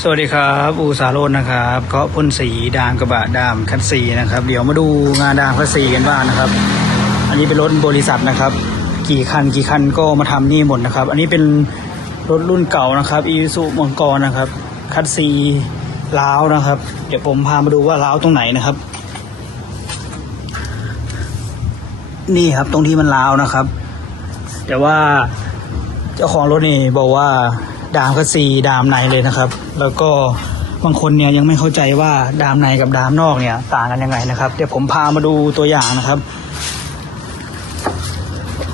สวัสดีครับ อูสาโรจน์นะครับเคาะพ่นสีดามกระบะดามคัดสีนะครับ เดี๋ยวมาดูงานดามคัดสีกันบ้างนะครับ อันนี้เป็นรถบริษัทนะครับ กี่คันกี่คันก็มาทำนี่หมดนะครับ อันนี้เป็นรถรุ่นเก่านะครับอีซูมังกรนะครับ คัดซีล้าวนะครับ เดี๋ยวผมพามาดูว่าล้าวตรงไหนนะครับ นี่ครับตรงที่มันล้าวนะครับ แต่ว่าเจ้าของรถนี่บอกว่า ดามคัสซีดามในเลยนะครับ แล้วก็บางคนเนี่ยยังไม่เข้าใจว่าดามในกับดามนอกเนี่ยต่างกันยังไงนะครับ เดี๋ยวผมพามาดูตัวอย่างนะครับ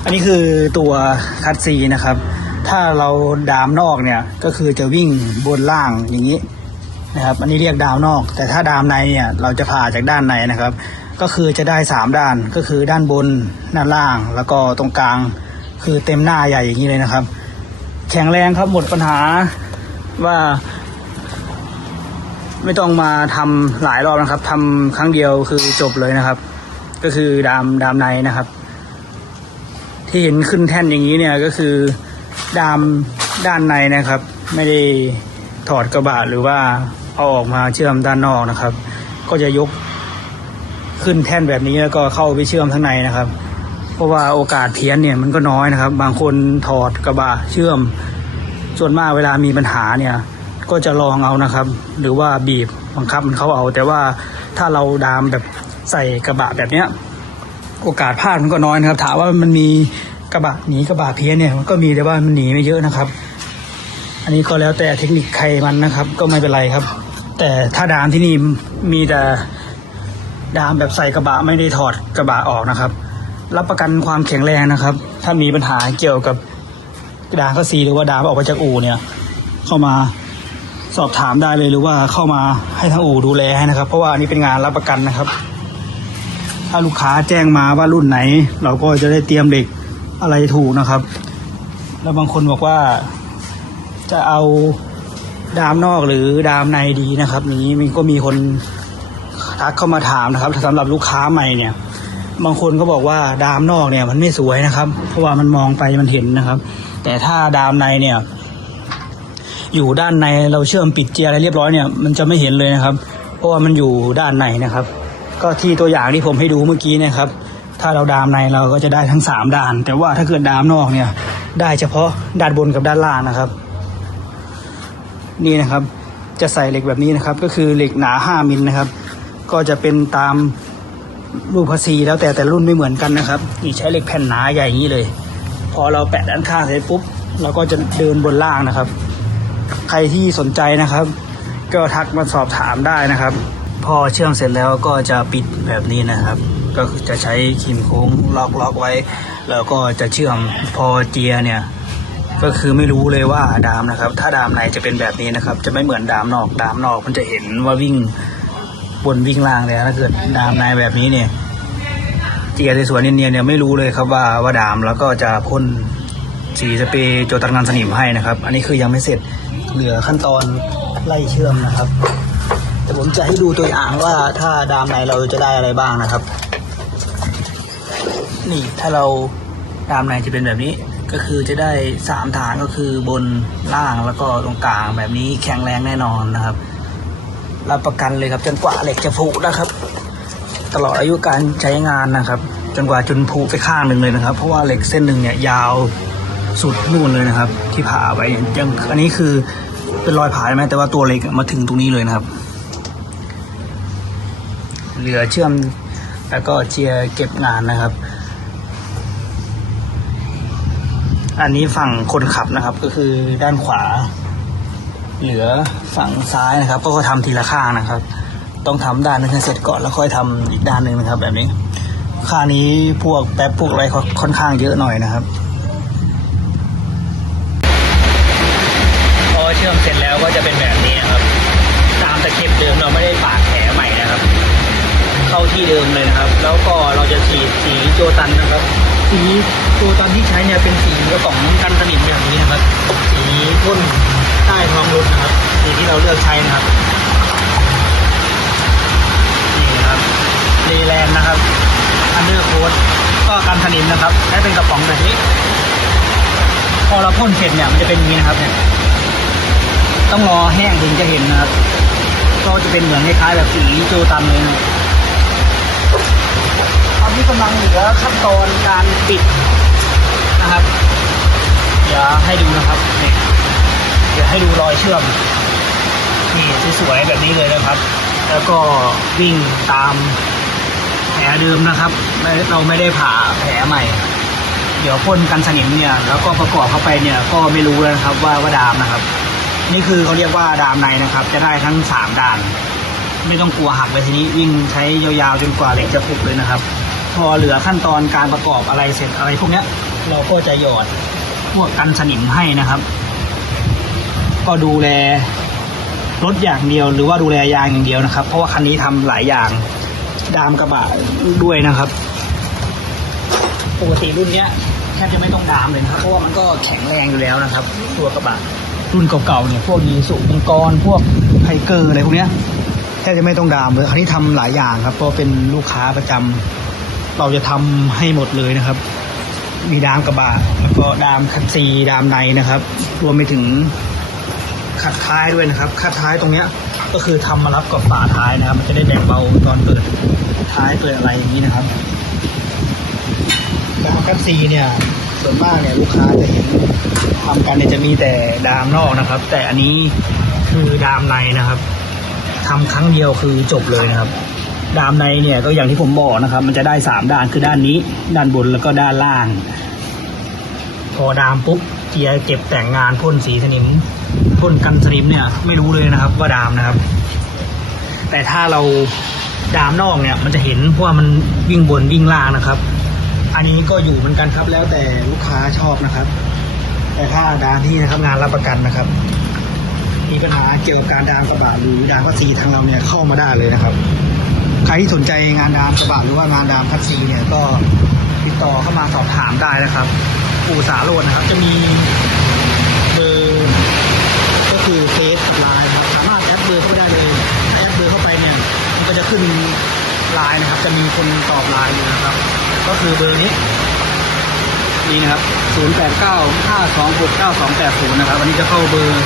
อันนี้คือตัวคัสซีนะครับ ถ้าเราดามนอกเนี่ยก็คือจะวิ่งบนล่างอย่างนี้นะครับ อันนี้เรียกดามนอก แต่ถ้าดามในเนี่ยเราจะผ่าจากด้านในนะครับ ก็คือจะได้สามด้านก็คือด้านบนด้านล่าง แล้วก็ตรงกลางคือเต็มหน้าใหญ่อย่างนี้เลยนะครับ แข็งแรงครับหมดปัญหาว่า ไม่ต้องมาทำหลายรอบนะครับทำครั้งเดียวคือจบเลยนะครับ ก็คือดามดามในนะครับ ที่เห็นขึ้นแท่นอย่างนี้เนี่ยก็คือดามด้านในนะครับ ไม่ได้ถอดกระบะหรือว่าเอาออกมาเชื่อมด้านนอกนะครับ ก็จะยกขึ้นแท่นแบบนี้แล้วก็เข้าไปเชื่อมข้างในนะครับ เพราะว่าโอกาสเพี้ยนเนี่ยมันก็น้อยนะครับ บางคนถอดกระบะเชื่อม ส่วนมากเวลามีปัญหาเนี่ย ก็จะลองเอานะครับ หรือว่าบีบบังคับมันเขาเอา แต่ว่าถ้าเราดามแบบใส่กระบะแบบเนี้ย โอกาสพลาดมันก็น้อยนะครับ ถามว่ามันมีกระบะหนีกระบะเพี้ยนเนี่ยมันก็มีแต่ว่ามันหนีไม่เยอะนะครับ อันนี้ก็แล้วแต่เทคนิคใครมันนะครับ ก็ไม่เป็นไรครับ แต่ถ้าดามที่นี่มีแต่ดามแบบใส่กระบะไม่ได้ถอดกระบะออกนะครับ รับประกันความแข็งแรงนะครับ ถ้ามีปัญหาเกี่ยวกับดามข้อซีหรือว่าดาออกมาจากอู่เนี่ย เข้ามาสอบถามได้เลยหรือว่าเข้ามาให้ทางอู่ดูแลให้นะครับ เพราะว่านนี้เป็นงานรับประกันนะครับ ถ้าลูกค้าแจ้งมาว่ารุ่นไหน เราก็จะได้เตรียมเหล็กอะไรถูกนะครับ แล้วบางคนบอกว่าจะเอาดามนอกหรือดามในดีนะครับนี้มันก็มีคนทักเข้ามาถามนะครับสำหรับลูกค้าใหม่เนี่ย บางคนก็บอกว่าดามนอกเนี่ยมันไม่สวยนะครับ เพราะว่ามันมองไปมันเห็นนะครับ แต่ถ้าดามในเนี่ย อยู่ด้านในเราเชื่อมปิดเจียอะไรเรียบร้อยเนี่ยมันจะไม่เห็นเลยนะครับ เพราะว่ามันอยู่ด้านในนะครับ ก็ที่ตัวอย่างที่ผมให้ดูเมื่อกี้เนะครับ ถ้าเราดามในเราก็จะได้ทั้งสามด้าน แต่ว่าถ้าเกิดดามนอกเนี่ย ได้เฉพาะด้านบนกับด้านล่างนะครับ นี่นะครับ จะใส่เหล็กแบบนี้นะครับ ก็คือเหล็กหนาห้ามิลนะครับ ก็จะเป็นตาม รูปภาษีแล้วแต่แต่รุ่นไม่เหมือนกันนะครับนี่ใช้เหล็กแผ่นหนาใหญ่อย่างนี้เลย พอเราแปะด้านข้างเสร็จปุ๊บเราก็จะเดินบนล่างนะครับ ใครที่สนใจนะครับ ก็ทักมาสอบถามได้นะครับ พอเชื่อมเสร็จแล้วก็จะปิดแบบนี้นะครับ ก็จะใช้ครีมโค้งล็อกล็อกไว้ แล้วก็จะเชื่อมพอเจียร์เนี่ยก็คือไม่รู้เลยว่าดามนะครับ ถ้าดามไหนจะเป็นแบบนี้นะครับ จะไม่เหมือนดามนอก ดามนอกมันจะเห็นว่าวิ่ง บนวิ่งล่างเลยถ้าเกิดดามในแบบนี้เนี่ยเจียร์สวยๆเนียนๆเนี่ยไม่รู้เลยครับว่าว่าดามแล้วก็จะพ่นสีสเปรย์โจตังงานสนิมให้นะครับ อันนี้คือยังไม่เสร็จเหลือขั้นตอนไล่เชื่อมนะครับ แต่ผมจะให้ดูตัวอย่างว่าถ้าดามไหนเราจะได้อะไรบ้างนะครับ นี่ถ้าเราดามไหนจะเป็นแบบนี้ก็คือจะได้สามฐานก็คือบนล่างแล้วก็ตรงกลางแบบนี้แข็งแรงแน่นอนนะครับ รับประกันเลยครับ จนกว่าเหล็กจะผุนะครับ ตลอดอายุการใช้งานนะครับ จนกว่าจนผุไปข้างหนึ่งเลยนะครับ เพราะว่าเหล็กเส้นหนึ่งเนี่ยยาวสุดนู่นเลยนะครับ ที่ผ่าไว้ยังอันนี้คือเป็นรอยผ่าใช่ไหมแต่ว่าตัวเหล็กมาถึงตรงนี้เลยนะครับ เหลือเชื่อมแล้วก็เจียร์เก็บงานนะครับ อันนี้ฝั่งคนขับนะครับก็คือด้านขวา เหลือฝั่งซ้ายนะครับ ก็ทำทีละข้างนะครับ ต้องทำด้านนึงให้เสร็จก่อนแล้วค่อยทำอีกด้านหนึ่งนะครับ แบบนี้ค่านี้พวกแป๊บพวกอะไรค่อนข้างเยอะหน่อยนะครับพอเชื่อมเสร็จแล้วก็จะเป็นแบบนี้นครับ ตามตะเข็บเดิมเราไม่ได้ปาดแผลใหม่นะครับ เข้าที่เดิมเลยนะครับ แล้วก็เราจะฉีดสีโจตันนะครับ สีโจตันที่ใช้เนี่ยเป็นสีกระป๋องกันสนิมแบบนี้นะครับ สีพ่น ใต้ท้องรถนะครับสีที่เราเลือกใช้นะครับนี่นะครับเลแลนนะครับอันเดอร์โค้ดก็กันสนิมนะครับใช้เป็นกระป๋องแบบนี้ พอเราพ่นเสร็จเนี่ยมันจะเป็นอย่างนี้นะครับเนี่ยต้องรอแห้งถึงจะเห็นนะครับ ก็จะเป็นเหมือนคล้ายๆแบบสีโจตันเลยนะตอนนี้กำลังเหลือขั้นตอนการปิดนะครับ เดี๋ยวให้ดูนะครับเนี่ย ให้ดูรอยเชื่อมนี่สวยๆแบบนี้เลยนะครับ แล้วก็วิ่งตามแผลเดิมนะครับไม่เราไม่ได้ผ่าแผลใหม่ เดี๋ยวพ่นกันสนิมเนี่ย แล้วก็ประกอบเข้าไปเนี่ยก็ไม่รู้แล้วนะครับว่าว่าดามนะครับ นี่คือเขาเรียกว่าดามในนะครับ จะได้ทั้งสามด้าน ไม่ต้องกลัวหักเลยทีนี้วิ่งใช้ยาวๆจนกว่าเหล็กจะพุกเลยนะครับ พอเหลือขั้นตอนการประกอบอะไรเสร็จอะไรพวกเนี้ยเราก็จะหยอดพวกกันสนิมให้นะครับ ก็ดูแลรถอย่างเดียว หรือว่าดูแลยางอย่างเดียวนะครับ เพราะว่าคันนี้ทำหลายอย่างดามกระบะด้วยนะครับปกติรุ่นเนี้ยแทบจะไม่ต้องดามเลยนะครับเพราะว่ามันก็แข็งแรงอยู่แล้วนะครับ ตัวกระบะรุ่นเก่าๆเนี่ยพวกยีสุมังกรพวกไทเกอร์อะไรพวกเนี้ยแทบจะไม่ต้องดามเลยคันนี้ทำหลายอย่างครับเพราะเป็นลูกค้าประจำเราจะทำให้หมดเลยนะครับ มีดามกระบะแล้วก็ดามคัดซีดามในนะครับ รวมไปถึง ขัดท้ายด้วยนะครับ ขัดท้ายตรงเนี้ยก็คือทำมารับกับฝาท้ายนะครับ มันจะได้แบ่งเบาตอนเปิดท้ายเปิดอะไรอย่างนี้นะครับดามคัตซีเนี่ยส่วนมากเนี่ยลูกค้าจะเห็นทำกันเนี่ยจะมีแต่ดามนอกนะครับ แต่อันนี้คือดามในนะครับทำครั้งเดียวคือจบเลยนะครับ ดามในเนี่ยก็อย่างที่ผมบอกนะครับ มันจะได้สามด้านคือด้านนี้ ด้านบนแล้วก็ด้านล่าง พอดามปุ๊บ เกียร์เก็บแต่งงานพ่นสีสนิมพ่นกันสนิมเนี่ยไม่รู้เลยนะครับว่าดามนะครับ แต่ถ้าเราดามนอกเนี่ยมันจะเห็นว่ามันวิ่งบนวิ่งล่างนะครับ อันนี้ก็อยู่เหมือนกันครับแล้วแต่ลูกค้าชอบนะครับ แต่ถ้าดามที่นะครับงานรับประกันนะครับ มีปัญหาเกี่ยวกับการดามกระบะหรือดามพัดซีทางเราเนี่ยเข้ามาได้เลยนะครับ ใครที่สนใจงานดามกระบะหรือว่างานดามพัดซีเนี่ยก็ติดต่อเข้ามาสอบถามได้นะครับ อู่สาโรดนะครับ จะมีเบอร์ก็คือเฟซกับไลน์ครับสามารถแอดเบอร์เข้าไปได้เลยถ้าแอดเบอร์เข้าไปเนี่ยมันก็จะขึ้นไลน์นะครับ จะมีคนตอบไลน์อยู่นะครับ ก็คือเบอร์นี้นี่นะครับ 0895269280 นะครับ วันนี้จะเข้าเบอร์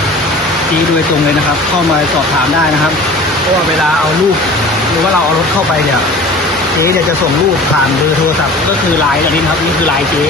ที่โดยตรงเลยนะครับ เข้ามาสอบถามได้นะครับ เพราะว่าเวลาเอารูปหรือว่าเราเอารถเข้าไปเนี่ย เจ๊เนี่ยจะส่งรูปผ่านเบอร์โทรศัพท์ก็คือไลน์อันนี้ครับ นี่คือไลน์เจ๊